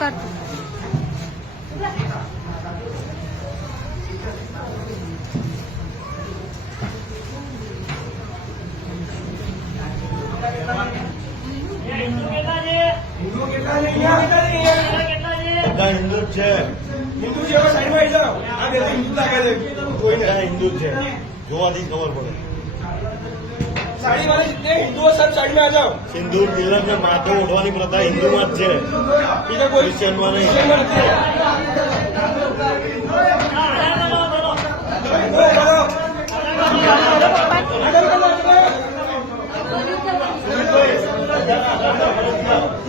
कर हिंदू છે હિન્દુ છે સાઈડમાં આવી જાઓ આ બે હિન્દુ લાગે છે કોઈને હિન્દુ છે જોવાથી ખબર પડે સાડી વાળી જે હિન્દુઓ સબ સાઈડ में आ जाओ સિંદૂર તિલક ને માથે ઓઢવાની પ્રથા હિન્દુમાં જ છે બીજા કોઈ ક્રિશ્ચિયનમાં નહીં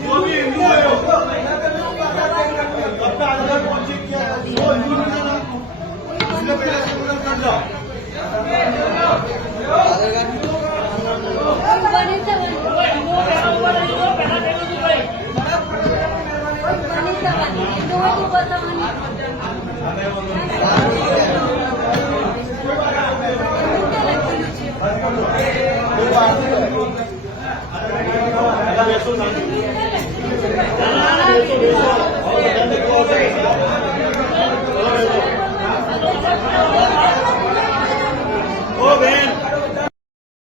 वो भी हिंदू है अपना आधार कौन चेक किया वो हिंदू नहीं था इसने पहले सेकुलर कर लो ओ बहन